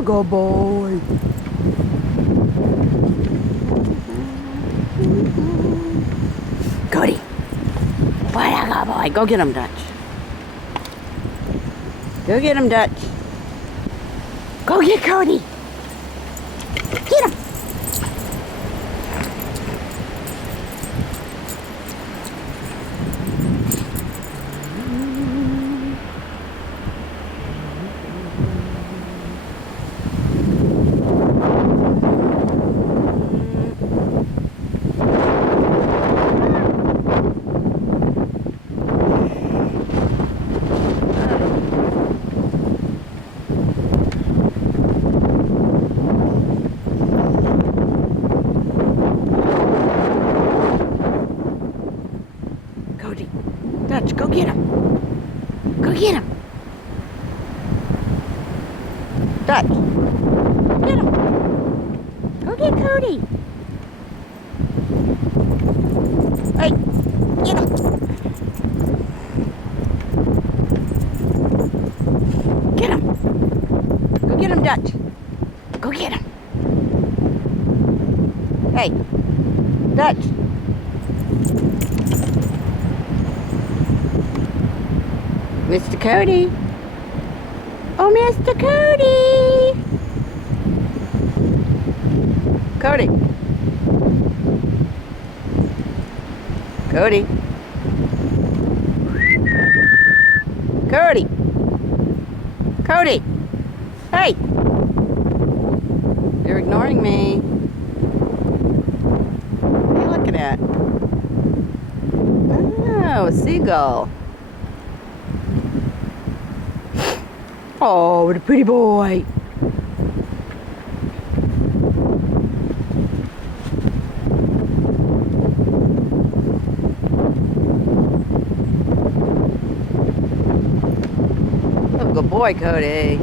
a good boy. Kody. What a good boy. Go get him, Dutch. Go get him, Dutch. Go get Kody. Get him. Kody, Dutch, go get him. Go get him. Dutch, get him. Go get Kody. Hey, get him. Get him. Go get him, Dutch. Go get him. Hey, Dutch. Mr. Kody. Oh, Mr. Kody. Kody. Kody. Kody. Kody. Hey. You're ignoring me. What are you looking at? Oh, a seagull. Oh, what a pretty boy. Oh, good boy, Kody.